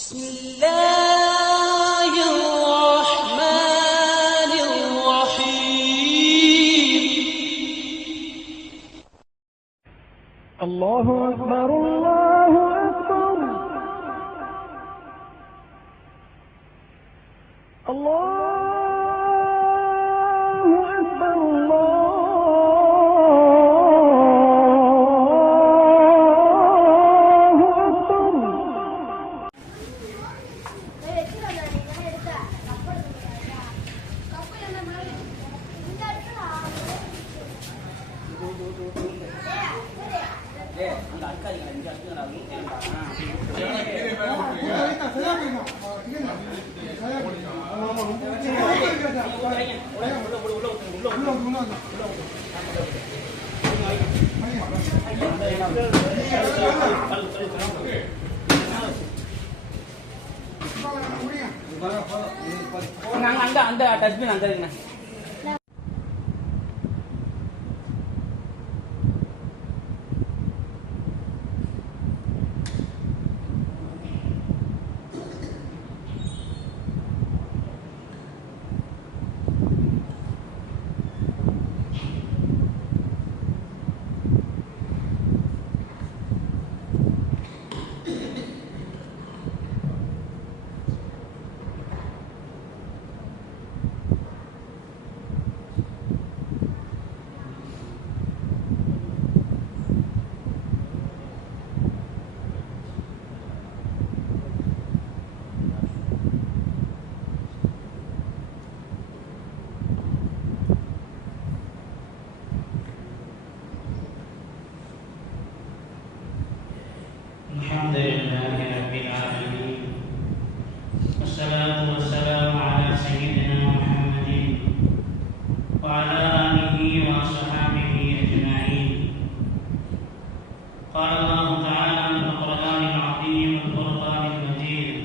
بسم الله الرحمن الرحيم الله أكبر الله أكبر الله أكبر الله أكبر. அந்த டஸ்ட்பின் அங்க இருக்குண்ணே. الحمد لله رب العالمين والصلاة والسلام على سيدنا محمد وعلى آله وصحبه أجمعين. قال الله تعالى في القرآن العظيم والفرقان المجيد: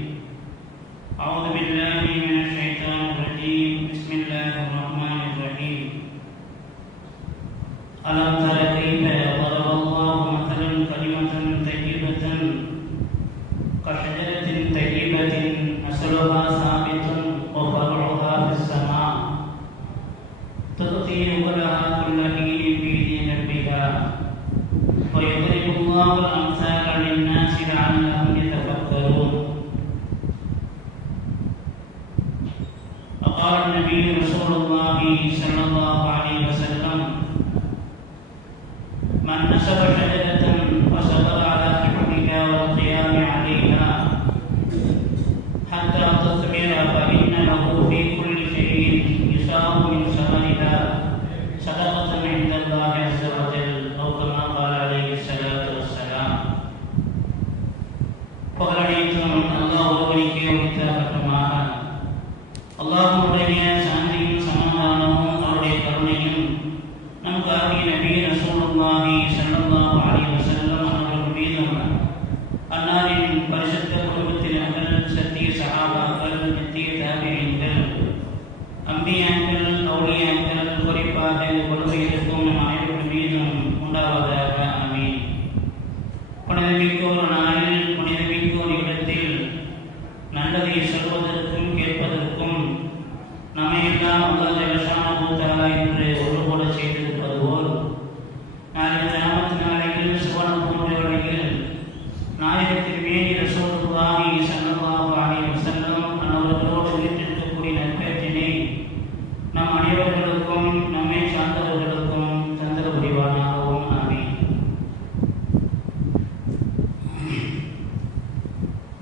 أعوذ بالله من الشيطان الرجيم. بسم الله الرحمن الرحيم. ألم تر كيف ضرب الله مثلا كلمة طيبة كشجرة طيبة أصلها ثابت وفرعها في السماء تؤتي أكلها كل حين بإذن ربها ويضرب الله الأمثال للناس لعلهم يتفكرون. وقال النبي رسول الله صلى الله عليه وسلم: من نصب شجرة فصبر على حفظها والقيام عليها حتى تثمر فإن له في كل شيء يصاب من ثمرها صدقة عند الله عز وجل، أو كما قال عليه الصلاة والسلام. புகழனைத்தும் அல்லாஹ் ஒருவனுக்கே உரித்தாகட்டுமாக. அல்லாஹ்வுடைய சாந்தியும் சமாதானமும் அவருடைய கருணையும் நம் காரிய நபி ரசூலுல்லாஹி ஸல்லல்லாஹு அலைஹி வஸல்லம் அவர்கள் மீதும் அன்னாரின் பரிசுத்த குடும்பத்தினர்கள், சத்திய சஹாபாக்கள், நித்திய தாபிஈன்கள், அம்பியாக்கள், அவுலியாக்கள், குறிப்பாக கொள்கையிற்கும் அனைவர்கள் மீதும் உண்டாவதாக. ஆமீன். புனிதமிக்கோர் நாளில், புனிதமிக்கோர் இடத்தில் நல்லதை சொல்வதற்கும் கேட்பதற்கும் நம்மையெல்லாம் அல்லாஹ் ஜல்லஷானஹு தஆலா என்று ஒன்றுபோல செய்திருப்பது போல் நாளை கியாமத் நாளையில் சுவனபூமிய வழியில் நாயகத்தின் மேனி ரசூலுல்லாஹி ஸல்லல்லாஹு அலைஹி வஸல்லம் அவர்களோடு வீட்டிற்கக்கூடிய நற்பேற்றினை நம் அனைவர்களுக்கும் நம்மை சார்ந்தவர்களுக்கும் தந்தர புரிவானாகவும். ஆமீன்.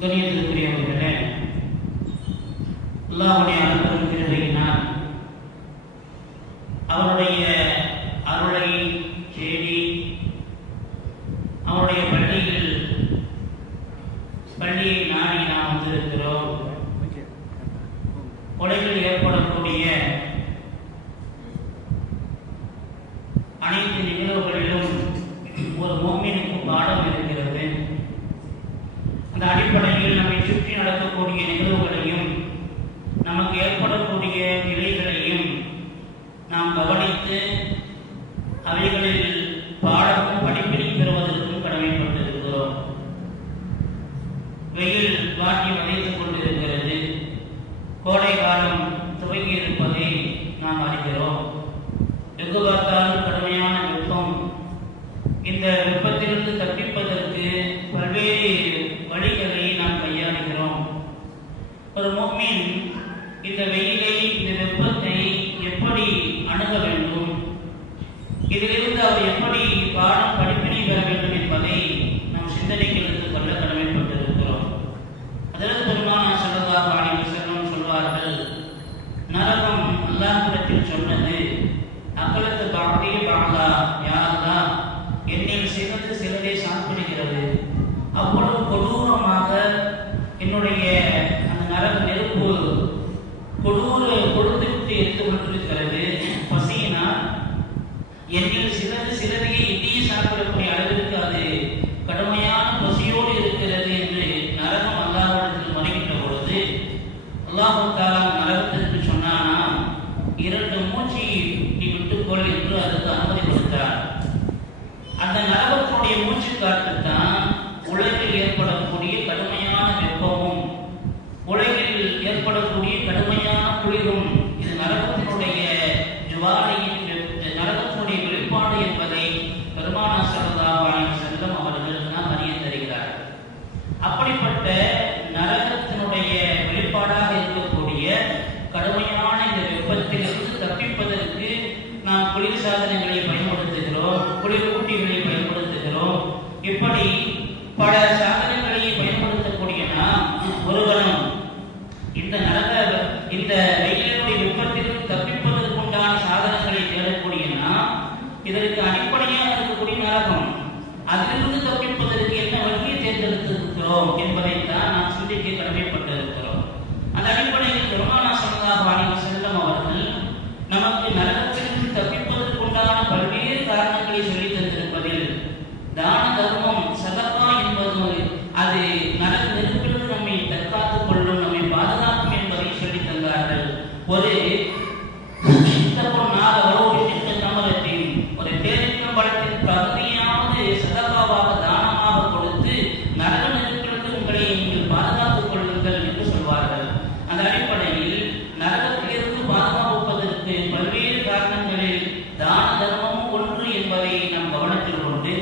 கண்ணியத்திற்குரியவர்களே, அல்லாஹ்வுடைய அருள் கிருபையினால் அவருடைய அருளை தேடி அவருடைய பள்ளியை நாடி நாம் வந்திருக்கிறோம். கொலைகள் ஏற்படக்கூடிய அனைத்து நிகழ்வுகளிலும் ஒரு மோமினுக்கு பாடம் இருக்கிறது. அந்த அடிப்படையில் நம்மை சுற்றி நடக்கக்கூடிய நிகழ்வுகளையும் நமக்கு ஏற்படக்கூடிய நிலைகளையும் நாம் கவனித்து அவைகளில் பாடமும் படிப்பினை பெறுவதற்கும் கடமைப்பட்டிருக்கிறோம். வெயில் வாரி வதைத்துக் கொண்டிருக்கிறது. கோடை காலம் துவங்கி இருப்பதை நாம் அறிகிறோம். எங்கு பார்த்தாலும் கடுமையான வெப்பம். இந்த வெப்பத்திலிருந்து தப்பிப்பதற்கு பல்வேறு வழிகளை நாம் கையாளுகிறோம். ஒரு முஃமின் இந்த வெயிலை, இந்த வெப்பத்தை எப்படி அணுக வேண்டும், இதிலிருந்து அவர் எப்படி பாடம் படிப்பினை பெற வேண்டும் என்பதை நாம் சிந்தனைக்கு எடுத்துக் கொள்ள கடமைப்பட்டிருக்கிறோம். ஹஜ்ரத் பெருமானார் ஸல்லல்லாஹு அலைஹி வஸல்லம் சொல்வார்கள், நரகம் அல்லாஹ்விடத்தில் சொன்னது, அகலத்து பாதி பாலா, யா அல்லாஹ், என்னில் சிலது சிலரை சாப்பிடுகிறது. அவ்வளவு கொடூரமாக என்னுடைய அந்த நரக நெருப்பு கொடுத்துவிட்டு எடுத்து கொண்டிருக்கிறது. பசியினால் என்னில் சிலது சிலரையை எட்டியே சாப்பிடக்கூடிய அளவிற்கு அது கடுமையான பசியோடு இருக்கிறது என்று நரகம் அல்லாஹ்விடத்தில் முறையிட்ட பொழுது அல்லாஹ் தஆலா நரகத்திற்கு சொன்னானா, 2 மூச்சை நீ விட்டுக்கொள் என்று அதுக்கு அனுமதி கொடுத்தார். அந்த நரகத்தினுடைய மூச்சு காற்றுத்தான் உலகில் ஏற்படக்கூடிய கடுமையான வெப்பமும் உலகில் ஏற்படக்கூடிய கடுமையான குளிரும். இது நரகத்தினுடைய ஜுவாலையின் நரகத்தினுடைய வெளிப்பாடு என்பதை பெருமானார் ஸல்லல்லாஹு அலைஹி வஸல்லம் அவர்கள் நாம் அறிய தருகிறார்கள். அப்படிப்பட்ட நரகத்தினுடைய வெளிப்பாடாக இருக்கக்கூடிய கடுமையான இந்த வெப்பத்திலிருந்து தப்பிப்பதற்கு நாம் குளிர் சாதனங்களை பயன்படுத்துகிறோம், குளிர் ஊட்டிகளை பயன்படுத்துகிறோம். இப்படி பல சாதனங்களை பயன்படுத்தக்கூடிய நாம் ஒருவரும் இந்த வெயிலுடைய வெப்பத்திலிருந்து தப்பிப்பதற்குண்டான சாதனங்களை தேடக்கூடிய நாம் இதற்கு அடிப்படையாக இருக்கக்கூடிய நரகம், அதிலிருந்து தப்பிப்பதற்கு என்ன வழியை தேர்ந்தெடுத்திருக்கிறோம் என்பதைத்தான் நாம் சிந்திக்க கடமைப்பட்டிருக்கிறோம். அந்த அடிப்படையில் பெருமானார் ஸல்லல்லாஹு அலைஹி வஸல்லம் அவர்கள் நமக்கு நரகத்திலிருந்து தப்பிப்பதற்குண்டான பல்வேறு காரணங்களை சொல்லித் தந்திருப்பதில் தான தர்மம், சதகா என்பது அது நரக நெருப்பிலிருந்து நம்மை தற்காத்துக் கொள்ளும், நம்மை பாதுகாக்கும் என்பதை சொல்லித் தந்தார்கள். ஒரு ஒரு பேரிக்கம்பழத்தின் பகுதியாவது சதகாவாக தானமாக கொடுத்து நரக நெருப்பிலிருந்து உங்களை நீங்கள் பாதுகாத்துக் கொள்ளுங்கள் என்று சொல்வார்கள். அந்த அடிப்படையில் நரகத்திலிருந்து பாதுகாப்பதற்கு பல்வேறு காரணங்களில் தான தர்மமும் ஒன்று என்பதை நாம் கவனத்தில் கொண்டு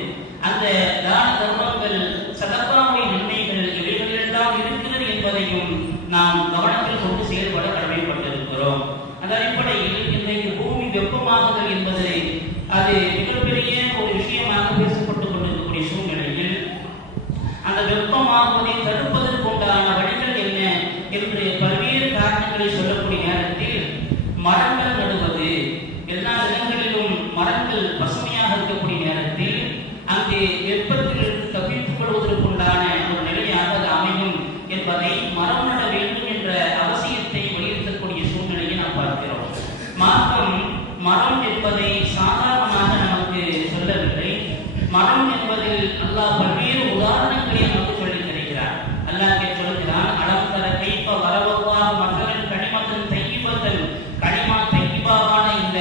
அந்த தான தர்மங்கள் சதகாவுடைய நன்மைகள் எவைகளெல்லாம் இருக்கிறது என்பதையும் நாம் கவனத்தில் கொண்டு செயல்பட கடமைப்பட்டிருக்கிறோம். அந்த அடிப்படையில் இன்றைக்கு பூமி வெப்பமாகுதல் என்பது அது மிகப்பெரிய ஒரு விஷயமாக பேசப்பட்டுக் கொண்டிருக்கக்கூடிய சூழ்நிலையில் அந்த வெப்பமாகுவதை தடுப்பதற்குண்டான வழிகள் என்ன என்று பல்வேறு காரணங்களை சொல்லக்கூடிய நேரத்தில் மரங்கள் நடுவது, எல்லா இடங்களிலும் மரங்கள் பசுமையாக இருக்கக்கூடிய நேரத்தில் அங்கே வெப்பத்திலிருந்து தப்பித்துக் கொள்வதற்குண்டான ஒரு நிலையாக அது அமையும் என்பதை மரம் நட வேண்டும் என்ற அவசியத்தை வலியுறுத்தக்கூடிய சூழ்நிலையை நாம் பார்க்கிறோம். மார்க்கம் மரம் என்பதை சாதாரணமாக நமக்கு சொல்லவில்லை. மரம் என்பதில் அல்லாஹ் பல்வேறு உதாரணங்களை நமக்கு சொல்லித் தருகிறார். அல்லாஹ் சொல்கிறான், அலம் தர கைஃப வரவல்லாஹு மஸலன் கலிமத்தன் தய்யிபத்தன், கலிமா தய்யிபாவான இந்த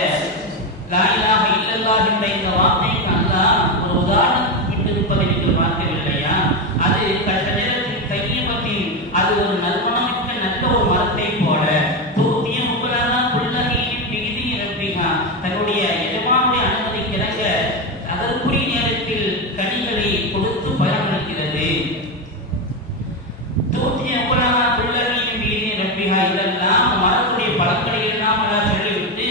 லா இலாஹ இல்லல்லாஹ் என்ற இந்த வார்த்தைக்கு அல்லாஹ் ஒரு உதாரணம் விட்டிருப்பதை நீங்கள் பார்க்கவில்லையா? அது கட்ட நேரத்தில் தையபத்தின் அது ஒரு நல்மணமிக்க நல்ல ஒரு மரத்தை போல தன்னுடைய எஜமானுடைய அனுமதி கிறங்க அதற்குரிய நேரத்தில் கனிகளை கொடுத்து பயனளிக்கிறது. இதெல்லாம் மரத்துடைய பழங்களை எல்லாம் சொல்லிவிட்டு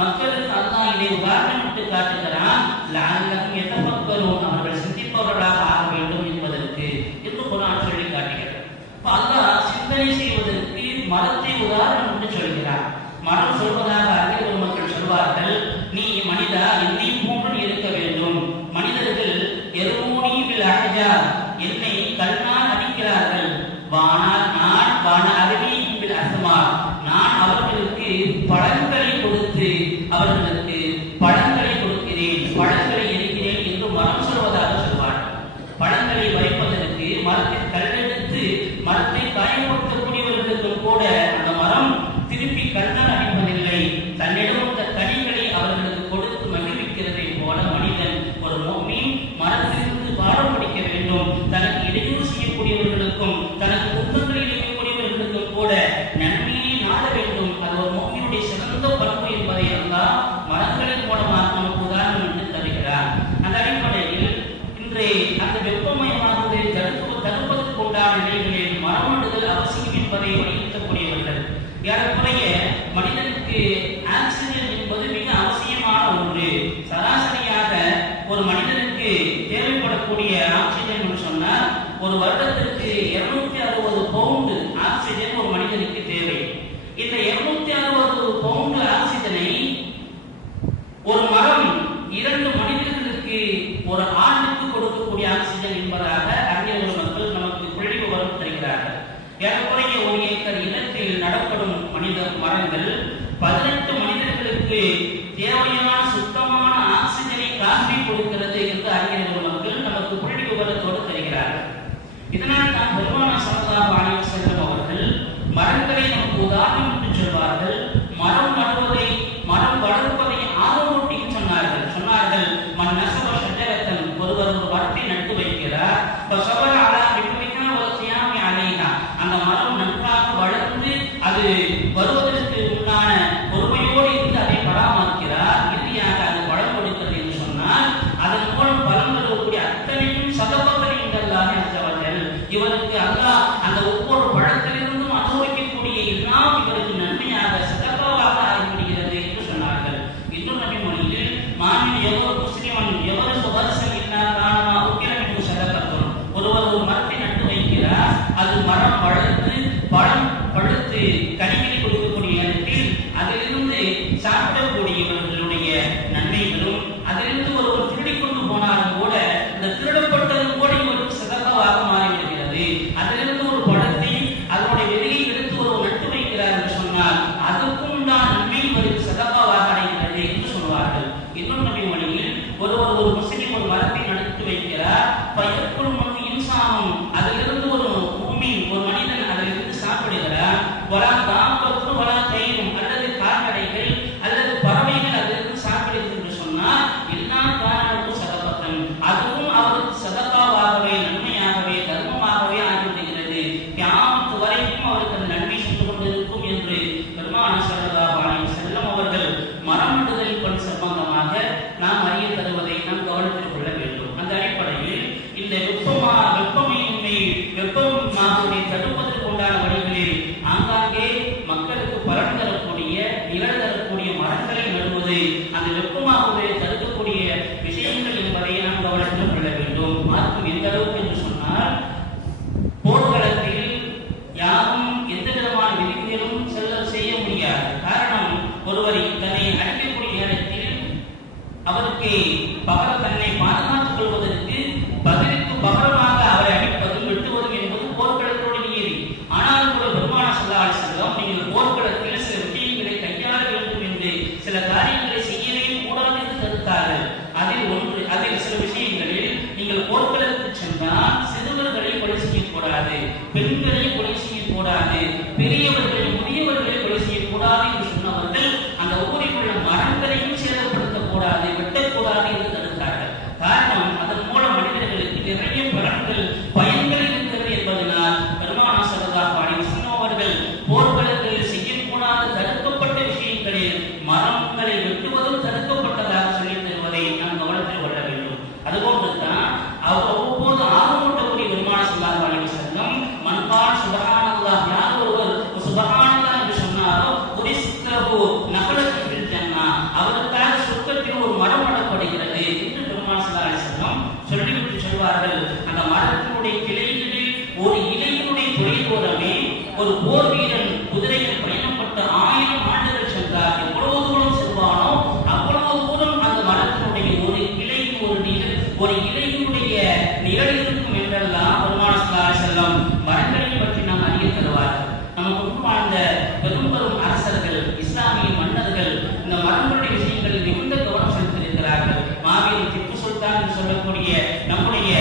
மக்களுக்கு அல்லாஹ் இதை உதாரணமிட்டு காட்டுகிறான். அவர்கள் சிந்திப்பவர்களாக ஆக வேண்டும் என்பதற்கு என்று குர்ஆன் சொல்லி காட்டுகிறது. அல்லாஹ் சிந்தனை செய்வதற்கு மரத்தை உதாரணம் என்று சொல்கிறார். மரம் சொல்வதாக அறிஞர் மக்கள் சொல்வார்கள், நீ மனிதா என்னை போன்று இருக்க வேண்டும். மனிதர்கள் எருமூனி பில் அஹ்ஜார், என்னை கண்ணால் அடிக்கிறார்கள். நான் அருவி பில் அஸ்மார், நான் அவர்களுக்கு பழங்களை கொடுத்து அவர்களுக்கு பழங்களை கொடுக்கிறேன், பழங்களை இருக்கிறேன் என்று மரம் சொல்வதாக சொல்வார்கள். பழங்களை வைப்பதற்கு மரத்தில் கல்லெடுத்து மரத்தை காயப்படுத்தக்கூடியவர்களுக்கும் கூட அந்த மரம் திருப்பி கண்ணன் அடிப்பதில்லை. தன்னிடம் உள்ள கனிகளை அவர்களுக்கு கொடுத்து மகிழ்விக்கிறதை போல மனிதன் ஒரு முஃமின் மரத்திலிருந்து பாடம் படிக்க வேண்டும். தனக்கு இடையூறு ஒரு வருடத்திற்கு 260 பவுண்டு ஆக்சிஜன் ஒரு மனிதனுக்கு தேவை. இந்த 260 பவுண்டு ஆக்சிஜனை ஒரு மரம் 2 மனிதர்களுக்கு ஒரு ஆண்டுக்கு கொடுக்கக்கூடிய ஆக்சிஜன் என்பதாக அறிஞர்கள் மக்கள் நமக்கு புள்ளி விவரம் தருகிறார்கள். ஏறக்குறைய 1 ஏக்கர் இடத்தில் நடப்படும் மரங்கள் 18 மனிதர்களுக்கு தேவையான சுத்தமான ஆக்சிஜனை காட்டி கொடுக்கிறது என்று அறிஞர்கள் மக்கள் நமக்கு புள்ளி விவரத்தோடு தருகிறார்கள். இதனால் தான் பெருமானார் ஸல்லல்லாஹு அலைஹி வஸல்லம் அவர்கள் மரங்களை நமக்கு உதாரணம் என்று சொல்வார்கள். மரம் நடுவதை, மரம் வளர்ப்பதை ஆர்வமூட்டின்னு சொன்னார்கள். மன் நஸப ஷஜரத்தன், ஒருவர் ஒரு மரத்தை நட்டு வைக்கிறார். ஃபஸபர அலா ஹிஃபிஹா வ ஸியாமி அலைஹா, அந்த மரம் நன்றாக வளர்ந்து அது வருவதற்கு முன்னான பொறுமையோடு இருந்து அதை பராமரிக்கிறார். இறுதியாக அது பழம் கொடுக்கிறது என்று சொன்னால் அதன் மூலம் பலன் பெறக்கூடிய அத்தனையும் சதபத்தனை இந்தல்லாஹ் அஸ்ஸவஜல், இவருக்கு அல்லாஹ் அந்த ஒவ்வொரு பழத்திலிருந்தும் அனுபவிக்கக்கூடிய எல்லாம் இவருக்கு நன்மையாக சதகாவாக ஆகிவிடுகிறது என்று சொன்னார்கள். இன்னொரு நபி மொழியில் மாமின் எவர் முஸ்லிமன் எவர் சுவரசம் இல்லா காணமா உக்கிரமிக்கு சதகத்தும், ஒருவர் ஒரு மரத்தை நட்டு வைக்கிறார். அது மரம் வளர்ந்து பழம் பழுத்து கனிகளை கொடுக்கக்கூடிய நேரத்தில் அதிலிருந்து சாப்பிடக்கூடியவர்களுடைய நன்மைகளும், அதிலிருந்து ஒருவர் திருடிக் கொண்டு போனாலும் கூட இந்த திருடப்பட்டதும் கூட இவருக்கு சதகாவாக மாறிவிடுகிறது. அதிலிருந்து ஒரு பழத்தை அதனுடைய விதையை எடுத்து ஒரு நட்டு வைக்கிறார் என்று சொன்னால் அதற்கும் உண்டான நன்மை இவருக்கு சதகாவாக அடைகிறது என்று சொல்வார்கள். இன்னொரு நபி மொழியில் ஒருவர் ஒரு முஸ்லிம் ஒரு மரத்தை நட்டு வைக்கிறார். பயிர்க்குள் முன் இன்சானம், அதிலிருந்து ஒரு மூமின் ஒரு மனிதன் அதிலிருந்து சாப்பிடுகிறார். வலா தாம்பத்து வலா தயிரும், அல்லது கால்நடைகள் அல்லது பறவைகள் அதிலிருந்து சாப்பிடுகிறது என்று சொன்னால் எல்லா காரணமும் சதபத்தன், அதுவும் அவருக்கு சதகாவாகவே நன்மையாகவே தர்மமாகவே ஆகிவிடுகிறது. கியாமத் வரைக்கும் அவருக்கு அந்த நன்மை சென்று கொண்டிருக்கும் என்று பெருமானார் ஸல்லல்லாஹு அலைஹி வஸல்லம் அவர்கள் மரம் நடுதல் பண் சம்பந்தமாக நாம் அறிய தருவதை நாம் கவனத்தில் கொள்ள வேண்டும். அந்த அடிப்படையில் இந்த வெப்பமாகவே தடுப்பதற்கு உண்டான வழிகளில் ஆங்காங்கே மக்களுக்கு பலன் தரக்கூடிய நிழல் தரக்கூடிய மரங்களை நடுவது அந்த வெப்பமாகவே தடுக்கக்கூடிய விஷயங்கள் என்பதை நாம் கவனத்தில் கொள்ள வேண்டும். மார்க்கம் எந்த அளவுக்கு என்று சொன்னால் போர்க்களத்தில் யாரும் எந்த விதமான விதிகளும் செய்ய முடியாது. காரணம், ஒருவர் தன்னை அழிக்கக்கூடிய நேரத்தில் அவருக்கு தன்னை பாதுகாத்துக் கொள்வதற்கு பதிலுக்கு பகரமாக அவரை அழிப்பதும் வெட்டுவதும் என்பது போர்க்களத்தோடு நியதி. ஆனால் கூட பெருமானார் ஸல்லல்லாஹு அலைஹி வஸல்லம் நீங்கள் போர்க்களத்தில் சில விஷயங்களை கையாள வேண்டும் என்று சில காரியங்களை செய்யவே கூடாது என்று தடுத்தார்கள். அதில் சில விஷயங்களில் நீங்கள் போர்க்களத்துக்கு சென்றால் சிறுவர்களை கொலை செய்யக்கூடாது, பெண்களை கொலை செய்யக்கூடாது, பெரியவர்களை முதியவர்களை கொலை செய்யக்கூடாது என்று சொன்னவர்கள் அந்த ஊரில் உள்ள மரங்களையும் சேதப்படுத்தக்கூடாது, வெட்டக்கூடாது என்று தடுத்தார்கள். காரணம், அதன் மூலம் மனிதர்களுக்கு நிறைய பயன்கள் இருக்கிறது என்பதனால் பெருமானார் ஸல்லல்லாஹு அலைஹி வஸல்லம் அவர்கள் போர்க்களத்தில் செய்யக்கூடாத தடுக்கப்பட்ட விஷயங்களில் மரங்களை வெட்டுவதும் தடுக்கப்பட்டதாக சொல்லித் தருவதை நாம் கவனத்தில் கொள்ள வேண்டும். அதுபோன்றுதான் அவ்வப்போது ஆர்வமூட்டக்கூடிய பெருமானார் ஸல்லல்லாஹு அலைஹி வஸல்லம் மன்கால் சுப்ஹானல்லாஹ், யார் ஒருவர் சுப்ஹானல்லாஹ் என்று சொன்னாரோ குரிஸ்தஹு நஹலத்துல் ஜன்னா, அவருக்காக சொர்க்கத்தில் ஒரு மரம் நடப்படுகிறது என்று பெருமானார் ஸல்லல்லாஹு அலைஹி வஸல்லம் சொல்லிவிட்டு சொல்வார்கள். அந்த மரத்தினுடைய கிளைகளில் ஒரு இலையினுடைய துறையோரமே ஒரு போர் வீரன் குதிரையில் பயணப்பட்ட 1000 ஆண்டுகள் சென்றார். எவ்வளவு தூரம் செல்வானோ அவ்வளவு தூரம் அந்த மரத்தினுடைய ஒரு கிளை ஒரு இலையினுடைய நிழல் இருக்கும் என்றெல்லாம் பெருமானார் ஸல்லல்லாஹு அலைஹி வஸல்லம் மரங்களை பற்றி நாம் அறிய தருவார்கள். நமக்கு முன் வாழ்ந்த பெரும் பெரும் அரசர்கள், இஸ்லாமிய மன்னர்கள் இந்த மரங்களுடைய விஷயங்களில் மிகுந்த கவனம் செலுத்தியிருக்கிறார்கள். மாவீரன் திப்பு சுல்தான் என்று சொல்லக்கூடிய நம்முடைய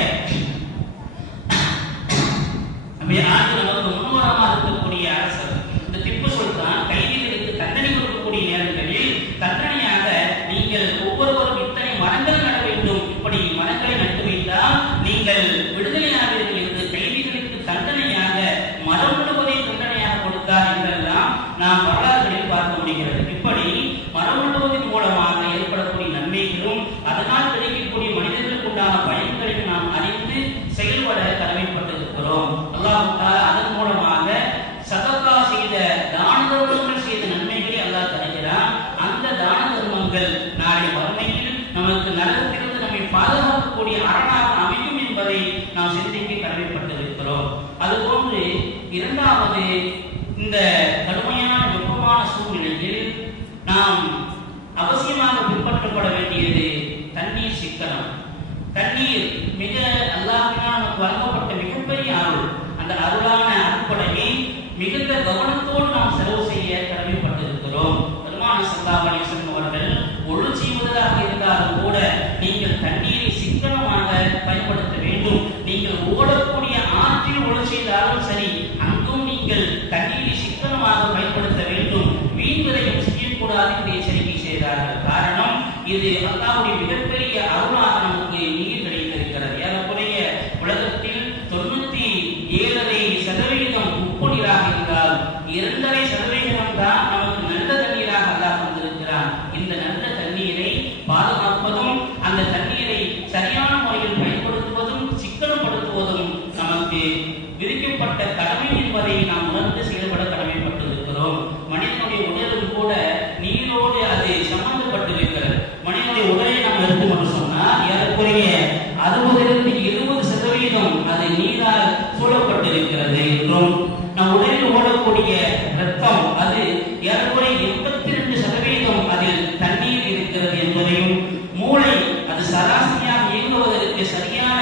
நமக்கு முன்னுரமாக இருக்கக்கூடிய அரசர் இந்த திப்பு சுல்தான் கைதிகளுக்கு தண்டனை கொடுக்கக்கூடிய நேரங்களில் தண்டனையாக நீங்கள் ஒவ்வொருவரும் இத்தனை மரங்கள் நட வேண்டும், இப்படி மரங்களை நட்டு வைத்தால் நீங்கள் விடுதலையாவீர்கள் என்று கைதிகளுக்கு தண்டனையாக மரம் நடுவதை தண்டனையாக கொடுத்தார் என்றெல்லாம் நாம் வரலாறுகளில் பார்க்க முடிகிறது. இப்படி மரம் நடுவதன் மூலமாக ஏற்படக்கூடிய நன்மைகளும் அதனால் கிடைக்கக்கூடிய மனிதர்களுக்கு உண்டான பயன்களையும் நாம் அறிந்து செயல்பட கடமைப்பட்டிருக்கிறோம். அல்லாஹ் அதன் மூலமாக பின்பற்றப்பட வேண்டியது தண்ணீர் சிக்கனம். தண்ணீர் மிக அல்லாஹ்வினால் நமக்கு வழங்கப்பட்ட மிகப்பெரிய அருள். அந்த அருளான அருட்படையை மிகுந்த கவனத்தோடு நாம் செலவு செய்ய கடமைப்பட்டிருக்கிறோம். பெருமானார் ஸல்லல்லாஹு அலைஹி வஸல்லம் அவர்கள் ஒழு செய்வதாக இருந்தாலும் கூட நீங்கள் தண்ணீரை சிக்கனமாக பயன்படுத்த வேண்டும். நீங்கள் ஓடக்கூடிய ஆற்றில் ஒழு செய்தாலும் சரி, அங்கும் நீங்கள் தண்ணீரை சிக்கனமாக பயன்படுத்த வேண்டும். வீண் விரயம் செய்யக்கூடாது என்று எச்சரிக்கை செய்தார்கள். காரணம், இது அல்லாஹ்வுடைய மிகப்பெரிய அருளாக நமக்கு நீர் கிடைத்திருக்கிறது. ஏறக்குறைய உலகத்தில் 97.5% உப்பு நீராக இருந்தால் 2.5% தான் நமக்கு நல்ல தண்ணீராக அல்லாஹ் தந்திருக்கிறான். இந்த நல்ல தண்ணீரை பாதுகாப்பதும் அந்த தண்ணீரை சரியான முறையில் பயன்படுத்துவதும் சிக்கனப்படுத்துவதும் நமக்கு விதிக்கப்பட்ட கடமை என்பதை நாம் உணர்ந்து செயல்பட கடமைப்பட்டிருக்கிறோம். மனிதனுடைய உடலும் கூட நீரோடு அது சம்பந்தப்பட்டிருக்கிறது. மனிதனுடைய உடலை நாம் எடுத்துக்கொண்டு சொன்னால் ஏறக்குறைய 60-70% அது நீரால் சூழப்பட்டிருக்கிறது என்றும், நம் உடலில் ஓடக்கூடிய ரத்தம் அது ஏறக்குறைய 82% அதில் தண்ணீர் இருக்கிறது என்பதையும், மூளை அது சராசரியாக இயங்குவதற்கு சரியான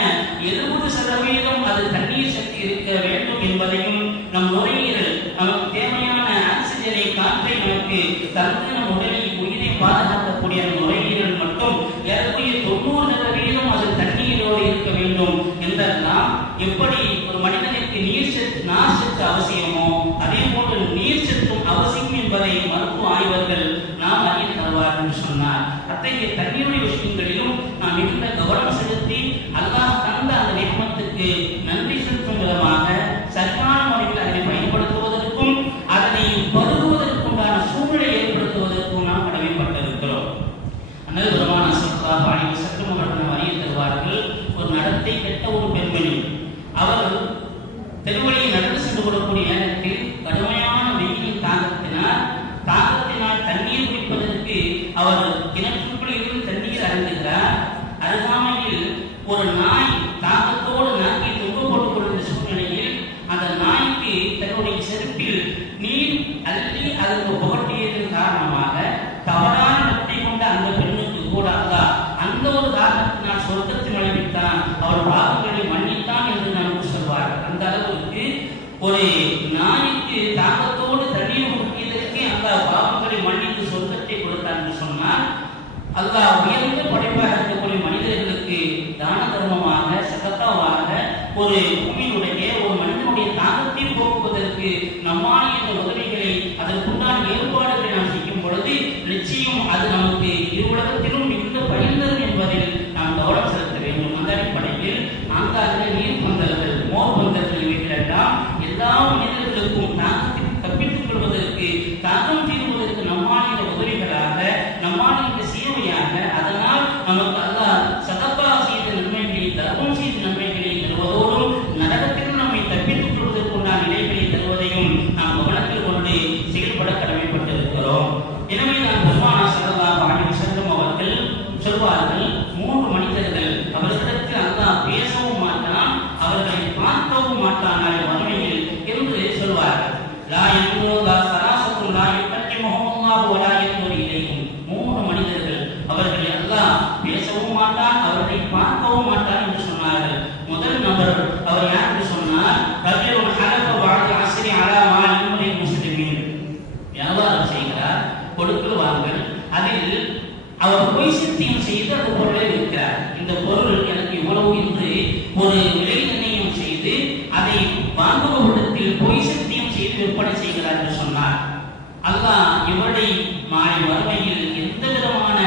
70% அது தண்ணீர் சக்தி இருக்க வேண்டும் என்பதையும், நம் நுரையீரல் நமக்கு தேவையான ஆக்சிஜனை காற்றை நமக்கு தந்து நம் உடலில் உயிரை பாதுகாக்கக்கூடிய நுரையீரல் மட்டும் ஏறக்குறைய 90% அது தண்ணீரோடு இருக்க வேண்டும் என்றெல்லாம் எப்படி ஒரு மனிதனுக்கு நீர் சத்து நார் சத்து அவசியமோ அதே போன்று நீர் சத்தும் அவசியம் என்பதை மருத்துவ ஆய்வர்கள் நாம் அறிய தருவார் என்று சொன்னார். அத்தகைய தண்ணீருடைய விஷயங்களிலும் நாம் மிகுந்த கவனம் செலுத்தி அல்லாஹ் தந்த அந்த நியமத்துக்கு நன்றி செலுத்தும் விதமாக சரியான முறையில் அதனை பயன்படுத்துவதற்கும் அதனை பருகுவதற்குண்டான சூழ்நிலை ஏற்படுத்துவதற்கும் நாம் கடமைப்பட்டிருக்கிறோம். அண்ணல் பெருமானார் ஸல்லல்லாஹு அலைஹி வஸல்லம் அவர்கள் அறிய தருவார்கள், ஒரு நடத்தை கெட்ட ஒரு பெண்மணி அவர் தெருவழியை நடந்து சென்று கொள்ளக்கூடிய நேரத்தில் கடுமையான வெயிலின் தாகத்தினால் தண்ணீர் குடிப்பதற்கு அவர் கிணற்றுக்குள் இருந்து தண்ணீர் அருந்துகிறார். அருகாமையில் ஒரு நாய் தாகத்தோடு நாக்கை தொங்க போட்டுக் கொள்கிற சூழ்நிலையில் அந்த நாய்க்கு தன்னுடைய செருப்பில் நீர் அள்ளி அதற்கு புகட்டியதன் காரணமாக தவறான நடத்தை கொண்ட அந்த பெண்ணுக்கு கூட அந்த ஒரு காரணத்தினால் சொர்க்கத்தை வழிவிட்டான், அவர் பாவங்களை மன்னித்தான் என்று நமக்கு சொல்வார்கள். அந்த அளவுக்கு ஒரு நாய்க்கு தாகத்தோடு தண்ணீர் ஊற்றியதற்கு அந்த பாவங்களை மன்னித்து சொர்க்கத்தை கொடுத்தான் என்று சொன்னால், அல்லாஹ் உயர்ந்த படைப்பாக இருக்கக்கூடிய மனிதர்களுக்கு தான தர்மமாக சதக்காவாக ஒரு பூமியினுடைய ஒரு மனிதனுடைய தாகத்தை போக்குவதற்கு நம்மால் இந்த உதவிகளை அதற்குண்டான ஏற்பாடுகளை நாம் செய்யும் பொழுது நிச்சயம் அது நமக்கு இரு உலகத்திலும் மிகுந்த பயன்தரும் என்பதில் நாம் கவனம் செலுத்த வேண்டும். அந்த அடிப்படையில் ஆங்காங்க நீர் பந்தல்கள், மோர் பந்தல்கள் இவைகளெல்லாம் எல்லா மனிதர்களுக்கும் தாகத்தை தப்பித்துக் கொள்வதற்கு, தாகம் தீர்வதற்கு நம்மால் இந்த உதவிகளாக, நம்மால் இந்த சேவையாக, அதனால் நமக்கு அல்லாஹ் சதக்கா செய்த நன்மைகளை, தர்மம் செய்த நன்மைகளை தருவதோடும் நரகத்திலும் நம்மை தப்பித்துக் கொள்வதற்குண்டான நிலைகளை தருவதையும் நாம் கவனத்தில் கொண்டு செயல்பட கடமைப்பட்டிருக்கிறோம். எனவே நான் பெருமானார் ஸல்லல்லாஹு அலைஹி வஸல்லம் அவர்கள் சொல்வார்கள், 3 மனிதர்கள் அவர்களிடத்தில் அல்லாஹ் பேசவும் மாட்டான், அவர்களை பார்க்கவும் மாட்டான் மறுமையில் என்று சொல்வார்கள். லா யன்துரு சராசத்தும் லா யுகல்லிமுஹும் அல்லாஹு வலா யன்துரு இலைஹிம். 3 மனிதர்கள் அவர்களை அல்லாஹ் பேசவும் மாட்டான், அவர்களை பார்க்கவும் மாட்டான் என்று சொன்னார்கள். முதல் நபர் அவர் யார் என்று சொன்னார், ரஜுலுன் ஹலஃப பஅத அஸ்ரி அலா மாலில் முஸ்லிமீன். வியாபாரம் செய்கிறார், கொடுக்கல் வாங்கல், அதில் அவர் பொய் சத்தியம் செய்து அந்த பொருளை விற்கிறார். இந்த பொருள் எனக்கு இவ்வளவு என்று ஒரு விலை நிர்ணயம் செய்து அதை வாங்குபவரிடத்தில் பொய் சத்தியம் செய்து விற்பனை செய்கிறார் என்று சொன்னார். அல்லாஹ் இவரை மாறி வறுமையில் எந்த விதமான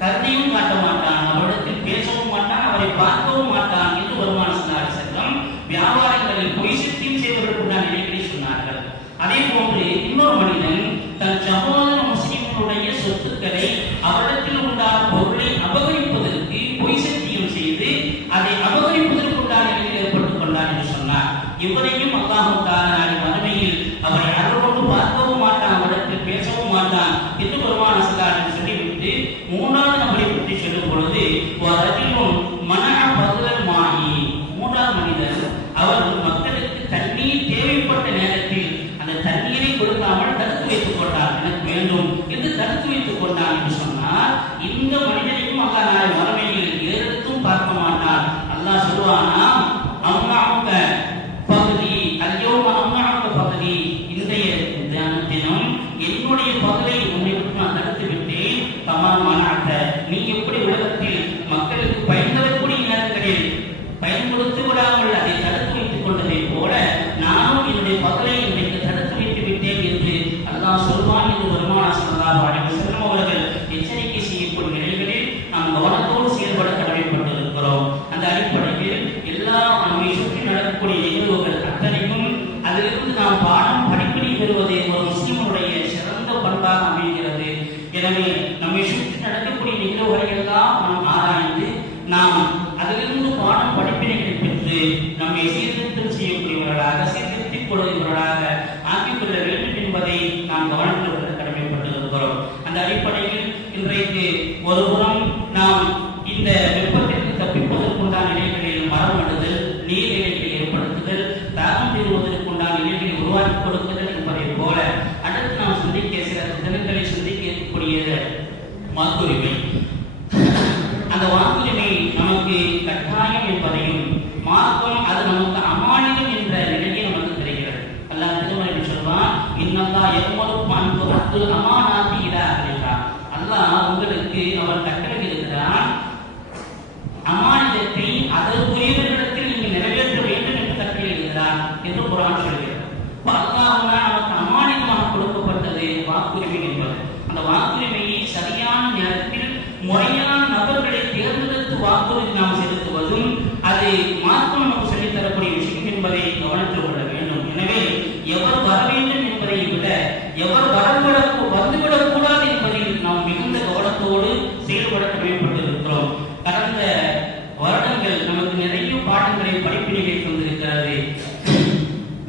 கருணையும் காட்ட மாட்டான், அவரிடத்தில் பேசவும் மாட்டான், அவரை பார்க்கவும் மாட்டான் என்று பெருமானார் ஸல்லல்லாஹு அலைஹி வஸல்லம் வியாபாரங்களில் பொய் சத்தியம் செய்வதற்குண்டான நிலைகளை சொன்னார்கள். அதே போன்று இன்னொரு மனிதன் தன் சகோதர முஸ்லிம்களுடைய சொத்துக்களை, அவரிடத்தில் உண்டான பொருளை அபகரிப்பதற்கு பொய் சத்தியம் செய்து அதை அபகரிப்பதற்குண்டான நிலையில் ஏற்பட்டுக் கொண்டார் என்று சொன்னார். இவரையும் அல்லாஹ் தஆலா மறுமையில் அவரை அருள் கொண்டு பார்க்கவும் மாட்டான், அவரிடத்தில் பேசவும் மாட்டான் என்று பெருமானார் ஸல்லல்லாஹு அலைஹி வஸல்லம் சொல்லிவிட்டு 3வது நபரை பற்றி சொல்லும் பொழுது, ரஜுலுன் மனஅ பதுலல் மாஹி. 3வது மனிதர் அவர் மக்களுக்கு தண்ணீர் தேவைப்பட்ட நேரத்தில் அந்த தண்ணீரை கொடுக்காமல் தடுத்து வைத்துக் கொண்டார், எனக்கு வேண்டும் என்று தடுத்து வைத்துக் கொண்டார் என்று சொன்னார். இந்த மனிதனையும் அல்லாஹ் நாளை மறுமையில் ஏறெடுத்தும் பார்க்க மாட்டான். அல்லாஹ் சொல்வானா, அம்மாவுக்க பகுதி அல்யோம அம்மாவுக்க பகுதி, இன்றைய தினம் என்னுடைய பகுதியை உன்னை விட்டு நான் தடுத்து விட்டேன். தமாமானாட்ட நீ எப்படி உலகத்தில் மக்களுக்கு பயன்படக்கூடிய நேரங்களில் பயன்படுத்தி விடாமல் அதை தடுத்து வைத்துக் கொண்டதை போல நானும் என்னுடைய பகலை இன்றைக்கு தடுத்து வைத்து விட்டேன் என்று அல்லாஹ் சொல்வான் என்று பெருமானார் ஸல்லல்லாஹு அலைஹி வஸல்லம் அவர்கள் எச்சரிக்கை செய்யக்கூடிய நிலைகளில் நாம் கவனத்தோடு செயல்பட கடமைப்பட்டிருக்கிறோம். அந்த அடிப்படையில் எல்லா நம்மை சுற்றி நடக்கக்கூடிய நிகழ்வுகள் அத்தனையும் அதிலிருந்து நாம் பாடம் படிப்பினை பெறுவதே ஒரு முஸ்லிமுடைய சிறந்த பண்பாக அமைகிறது. எனவே நம்மை சுற்றி நடக்கக்கூடிய நிகழ்வுகளை எல்லாம் நாம் ஆராய்ந்து நாம் அதிலிருந்து பாடம் படிப்பினைகளை பெற்று நம்மை சீர்திருத்தம் செய்யக்கூடியவர்களாக சீர்திருத்திக் கொள்வர்களாக ஆக்கிக் கொள்ள வேண்டும் என்பதை நாம் கவனத்தில் கொள்ள கடமைப்பட்டிருக்கிறோம். அந்த அடிப்படையில் இன்றைக்கு ஒருபுறம் நாம் இந்த வெப்பத்திற்கு தப்பிப்பதற்குண்டான நிலைகளில் மரம் நடுதல், நீர்நிலைகளை ஏற்படுத்துதல், தாகம் தீர்வதற்குண்டான நிலைகளை உருவாக்கி கொடுக்குதல் என்பதை போல அடுத்து நாம் சிந்திக்க சில தினங்களை சிந்திக்க இருக்கக்கூடிய வாக்குரிமை. அந்த வாக்குரிமை நமக்கு கட்டாயம் என்பதையும் மார்க்கம் அது நமக்கு அமானிதம் என்ற நிலையை நமக்கு தெரிகிறது. அல்லாஹ் திருமறையில் சொல்வான், இன்னல்லாஹ் யஅமுருக்கும் அன் துஅத்துல் அமானாத்தி இலா அஹ்லிஹா. அல்லாஹ் உங்களுக்கு அவர் கட்டளையிடுகிறான், அமானிதத்தை அதற்குரியவர்களிடத்தில் நீங்கள் நிறைவேற்ற வேண்டும் என்று கட்டளையிடுகிறான் என்று குர்ஆன் சொல்கிறது. அல்லாஹ்வால் நமக்கு அமானிதமாக கொடுக்கப்பட்டது வாக்குரிமை என்பது. அந்த வாக்குரிமையை சரியான நேரத்தில் முறையான நபர்களை தேர்ந்தெடுத்து வாக்குறுதி நாம் செலுத்துவதும் அது மார்க்கம் நமக்கு சொல்லித் தரக்கூடிய விஷயம் என்பதை கவனத்தில் கொள்ள வேண்டும். எனவே எவர் வர வேண்டும் என்பதை விட எவர் வந்துவிடக் கூடாது என்பதில் நாம் மிகுந்த கவனத்தோடு செயல்பட கடமைப்பட்டிருக்கிறோம். கடந்த வருடங்கள் நமக்கு நிறைய பாடங்களை படிப்பினைகளை தந்திருக்கிறது.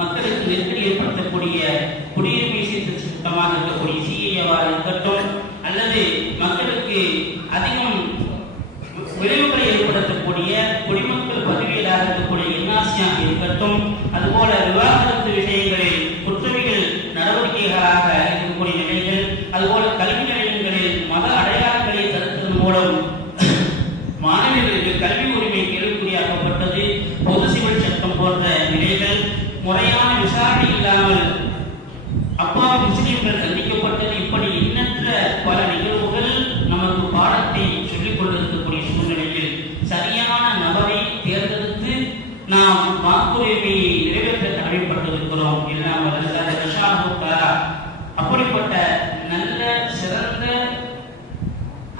மக்களுக்கு நெருக்கடி ஏற்படுத்தக்கூடிய குடியுரிமை சட்டமாக இருக்கக்கூடிய சிஏஏவாக இருக்கட்டும், அல்லது மக்களுக்கு அதிகம் விளைவுகளை ஏற்படுத்தக்கூடிய குடிமக்கள் பதிவேடாக இருக்கக்கூடிய என்ஆர்சியாக இருக்கட்டும், அதுபோல விவாகரத்து விஷயங்களில் குற்றவியல் நடவடிக்கைகளாக இருக்கக்கூடிய நிலைகள், அதுபோல கல்வி நிலையங்களில் மத அடையாளங்களை தடுத்ததன் மூலம் மாணவர்களுக்கு கல்வி உரிமை கேள்விக்குறியாக்கப்பட்டது, பொது சிவில் சட்டம் போன்ற நிலைகள், முறையான விசாரணை இல்லாமல் அப்பாவி முஸ்லிம்கள் தண்டிக்கப்பட்டது, இப்படி எண்ணற்ற பல நிகழ்வுகள் நமக்கு பாடத்தை சொல்லிக் கொண்டிருக்கக்கூடிய சூழ்நிலையில் சரியான நபரை தேர்ந்தெடுத்து நாம் வாக்குரிமையை நிறைவேற்ற கடமைப்பட்டிருக்கிறோம். அப்படிப்பட்ட நல்ல சிறந்த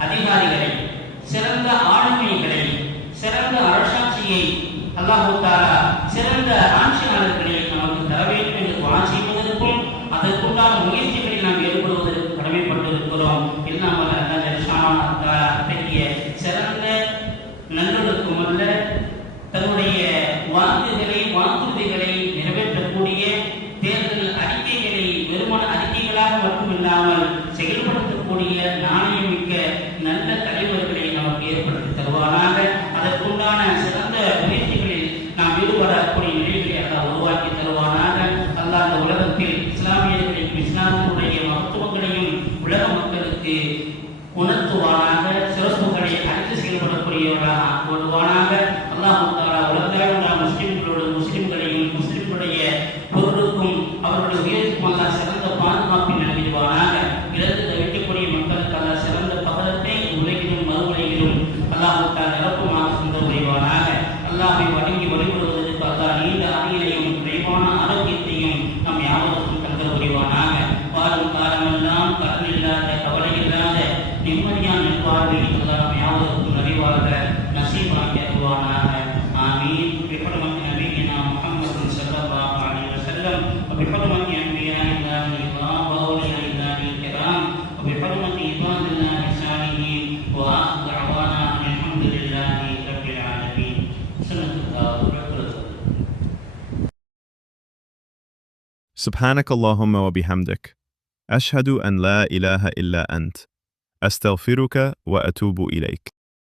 அதிகாரிகளை, சிறந்த ஆளுமைகளை, சிறந்த அரசாட்சியை அல்லாஹ் தஆலா சிறந்த ஆட்சியாளர்களை நமக்கு தர வேண்டும் என்று துஆ செய்வதற்கும் அதற்குண்டான முயற்சிகளை நாம் ஈடுபடுவதற்கு கடமைப்பட்டிருக்கிறோம். எல்லாம் அத்தகைய சிறந்த நல்லொழுக்கம் அல்ல, தன்னுடைய வாக்குறுதிகளை நிறைவேற்றக்கூடிய தேர்தல் அறிக்கைகளை வெறுமன அறிக்கைகளாக மட்டுமில்லாமல் செயல்படுத்தக்கூடிய நாணயம் மிக்க நல்ல தலைவர்களை நமக்கு ஏற்படுத்தி தருவானாக. அதற்குண்டான சிறந்த முயற்சிகளில் நாம் ஈடுபடக்கூடிய நிலைகளை அல்லாஹ் உருவாக்கி தருவானாக. அல்லாஹ் அந்த உலகத்தில் இஸ்லாமியர்களுக்கு இஸ்லாத்தினுடைய மகத்துவங்களையும் உலக மக்களுக்கு உணர்த்துவானாக, சிறப்புகளை அறிந்து செயல்படக்கூடியவர்களாக ஆக்குவானாக. அல்லாஹ் தஆலா உலகளாவிய முஸ்லிம்களையும் முஸ்லிம்களுடைய பொருளுக்கும் அவர்களுடைய உயிர்க்கும் அல்லாஹ் சிறந்த பாதுகாப்பை நல்கிடுவானாக. இழந்து தவிக்கக்கூடிய மக்களுக்கு அல்லாஹ் சிறந்த பகலத்தை உலகிலும் மறுவுலகிலும் அல்லாஹ் தஆலா நிரப்பமாக தந்து புரிவானாக. அல்லாஹ்வை வணங்கி வழிபடுவதற்கு அல்லாஹ் நீண்ட ஆயுளையும் விரைவான ஆரோக்கியத்தையும் நம் யாவருக்கும் தந்து புரிவானாக. வாழும் காலமெல்லாம் கடன் இல்லாத, கவலை இல்லாத நிம்மதியான நல்வாழ்வை அல்லாஹ் நம் யாவருக்கும் நிறைவாக நசீபாக்கி அருள்வானாக. ஆமீன். بحرمة نبينا محمد صلى الله عليه وسلم وبحرمة أنبياء الله الكرام وأولياء الله الكرام وبحرمة عباد الله الصالحين وآخر دعوانا أن الحمد لله رب العالمين. سنة الله وبركاته. سبحانك اللهم وبحمدك أشهد أن لا إله إلا أنت أستغفرك وأتوب إليك.